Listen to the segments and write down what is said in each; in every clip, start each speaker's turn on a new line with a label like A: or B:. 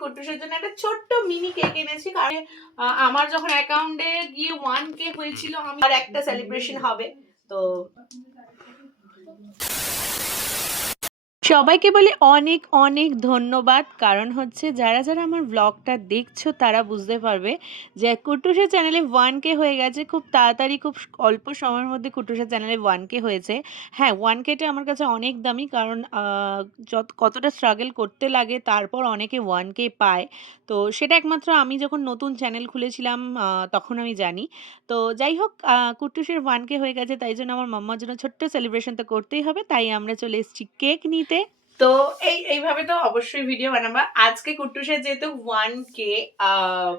A: কুট্টুসের জন্য একটা ছোট্ট মিনি কেক এনেছি, কারণ আমার যখন অ্যাকাউন্টে গিয়ে ওয়ান কে হয়েছিল আমার একটা সেলিব্রেশন হবে, তো সবাইকে বলি অনেক অনেক ধন্যবাদ। কারণ হচ্ছে যারা যারা আমার ব্লগটা দেখছ তারা বুঝতে পারবে যে কুটুসের চ্যানেলে ওয়ান কে হয়ে গেছে। খুব তাড়াতাড়ি খুব অল্প সময়ের মধ্যে কুটুসের চ্যানেলে ওয়ান কে হয়েছে। হ্যাঁ ওয়ান কেটা আমার কাছে অনেক দামি কারণ যত কতটা স্ট্রাগল করতে লাগে তারপর অনেকে ওয়ান কে পায়। তো সেটা একমাত্র আমি যখন নতুন চ্যানেল খুলেছিলাম তখন আমি জানি। তো যাই হোক আহ, কুট্টুসের ওয়ান কে হয়ে গেছে তাই জন্য আমার মাম্মার জন্য ছোট্ট সেলিব্রেশন তো করতেই হবে। তাই আমরা চলে এসেছি কেক নিতে। তো এই, এইভাবে তো অবশ্যই ভিডিও বানাবো। আজকে কুট্টুসের যেহেতু ওয়ান কে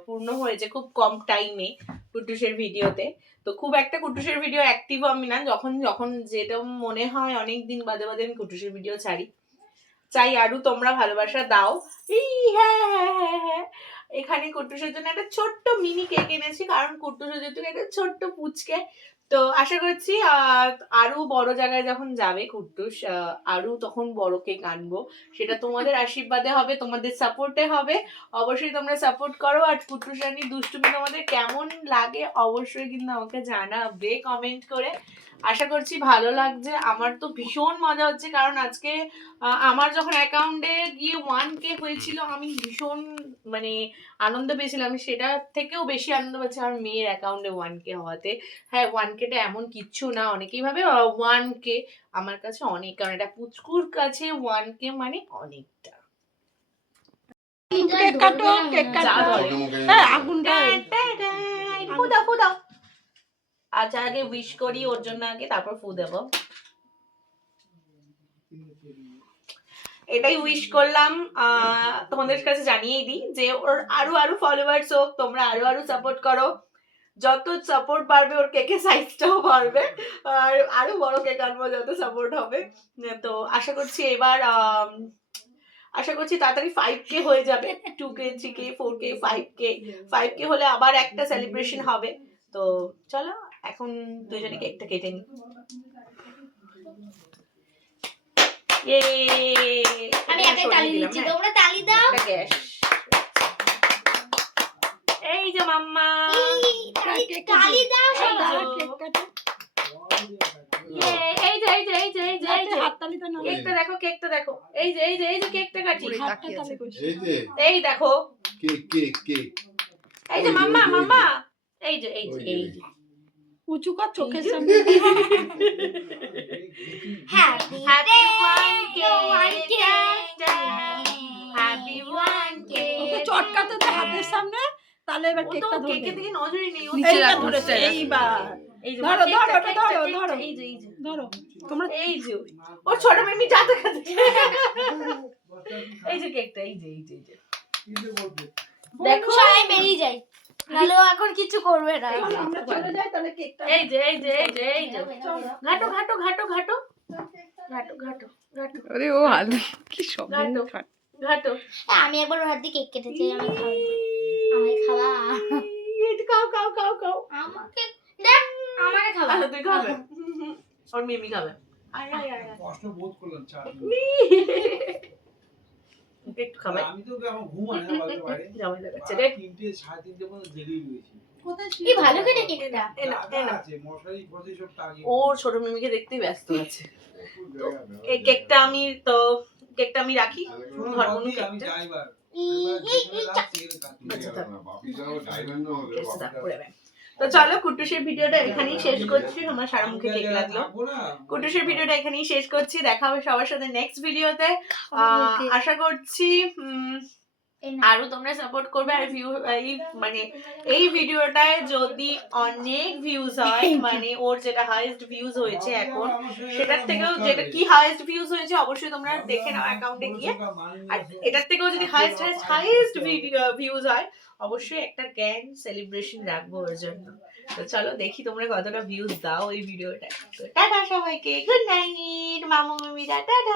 A: পূর্ণ হয়েছে খুব কম টাইমে কুট্টুসের ভিডিওতে তো খুব একটা কুট্টুসের ভিডিও অ্যাক্টিভ আমি না। যখন যখন যেটা মনে হয় অনেক দিন বাদে বাদে আমি কুটুসের ভিডিও ছাড়ি। চাই আরও, তোমরা ভালোবাসা দাও। হ্যাঁ হ্যাঁ হ্যাঁ হ্যাঁ। এখানে কুট্টুসের জন্য একটা ছোট্ট মিনি কেক এনেছি, কারণ কুট্টুসের যেহেতু একটা ছোট্ট পুচকে তো আশা করছি আরও বড় জায়গায় যখন যাবে আহ, আরও তখন বড় কেক আনব। সেটা তোমাদের আশীর্বাদে হবে তোমাদের সাপোর্টে হবে। অবশ্যই তোমরা সাপোর্ট করো। আর কুটুস রানী দুষ্টুমি তোমাদের কেমন লাগে অবশ্যই কিন্তু আমাকে জানাবে কমেন্ট করে। আশা করছি ভালো লাগছে। আমার তো ভীষণ মজা হচ্ছে কারণ আজকে আমার যখন অ্যাকাউন্টে গিয়ে ওয়ান কে হয়েছিল আমি ভীষণ মানে আনন্দ পেয়েছিলাম। সেটা থেকেও বেশি আনন্দ পাচ্ছি আমার মেয়ের অ্যাকাউন্টে ওয়ান কে হওয়াতে। হ্যাঁ ওয়ান কেটা এমন কিচ্ছু না। অনেকেই ভাবে ওয়ান কে আমার কাছে অনেক কারণ এটা পুচকুর কাছে ওয়ান কে মানে অনেকটা।
B: কেক কাটো কেক কাটো। হ্যাঁ আগুনটা
A: ফু দাও আচ্ছা আগে উইশ করি ওর জন্য আগে তারপর ফু দেব। এটাই উইশ করলাম। আহ, তোমাদের কাছে জানিয়ে দিই যে ওর আরও আরও ফলোয়ার্স হোক তোমরা আরও আরও সাপোর্ট করো। যত সাপোর্ট বাড়বে ওর কেকের সাইজটাও বাড়বে। আর আরও বড় কেক আনব যত সাপোর্ট হবে। তো আশা করছি এবার আশা করছি তাড়াতাড়ি ফাইভ কে হয়ে যাবে। Two K three K four K five K five K হলে আবার একটা সেলিব্রেশন হবে। তো চলো এখন দুজনে কেকটা কেটে নি
C: আমি একটা তালি দিচ্ছি তোমরা তালি দাও।
A: গ্যাস এই যে মাম্মা।
C: তালি- তালি দাও সবাই।
B: কেক কাটো
A: ইয়ে, এই যে এই যে এই যে এই যে এই যে
B: হাততালিটা নাও
A: কেকটা দেখো কেকটা দেখো এই যে এই যে এই যে কেকটা কাটি
D: এই যে
A: এই দেখো
D: কেক কেক কেক
A: এই যে মাম্মা
D: ওই যে, ওই যে।
A: মাম্মা এই যে এই যে এই যে
D: যে।
B: উঁচু কর চোখের সামনে তাহলে এবার কেকটা ধরবে
A: কেকের দিকে নজরই নেই ও
B: নিচে
A: এইবার ধরেছে।
B: এইবার। ধরো, ধরো, ধরো, ধরো।
A: এই যে এই যে।
B: ধরো। তোমরা
A: এই যে। ওর ছোট মেমি যাতে খাচ্ছে এই যে কেকটা এই যে এই যে এই যে। দেখো।
C: সবাই বেরিয়ে যাই। নাহলে এখন কিছু করবে না।
B: আমরা চলে যাই তাহলে কেকটা
A: এই যে এই যে এই যে এই যে। ঘাটো ঘাটো ঘাটো ঘাটো। ঘাটো ঘাটো ঘাটো।
E: আরে ও হাল কি সব
A: ঘাটো ঘাটো।
C: হ্যাঁ, আমি একবার ওর হাত দিয়ে কেক কেটেছি আমি খাব। আমাকে দেখ আমাকে খাওয়া
A: আচ্ছা তুই খাবে? ওর মিমি খাবে। আয় আয় আয় আয়।
F: কষ্ট বোধ করলাম চার
A: একটু খাবে।
F: আমি তো এখন ঘুমাই না বাড়িতে বাইরে।
A: জামাই লাগাচ্ছে রে
F: তিনটে সাড়ে তিনটে পর্যন্ত জেগেই রয়েছি।
C: কি ভালো কেটে কেকটা
A: না, এ না।
F: আছে মশারি ফসি সব টাঙিয়ে
A: ওর ছোট মিমিকে দেখতেই ব্যস্ত আছে। এই কেকটা আমি তো কেকটা আমি রাখি।
F: আমি
A: তো চলো কুটুসের ভিডিওটা এখানেই শেষ করছি। আমার সারা মুখে কেক লাগল। কুটুসের ভিডিওটা এখানেই শেষ করছি। দেখা হবে সবার সাথে নেক্সট ভিডিওতে আশা করছি
C: এই
A: আরও তোমরা সাপোর্ট করবে আর ভিউ এই মানে এই ভিডিওটায় যদি অনেক ভিউজ হয় মানে ওর যেটা হাইয়েস্ট ভিউজ হয়েছে এখন সেটার থেকেও যেটা কি হাইয়েস্ট ভিউজ হয়েছে অবশ্যই তোমরা দেখে নাও অ্যাকাউন্টে গিয়ে। আর এটার থেকেও যদি হাইয়েস্ট হাইয়েস্ট হাইয়েস্ট ভিউজ হয় অবশ্যই একটা গ্র্যান্ড সেলিব্রেশন রাখব ওর জন্য। তো চলো দেখি তোমরা কতটা ভিউজ দাও এই ভিডিওটা টাটা সবাইকে। গুড নাইট মামু, মিমিরা। টাটা।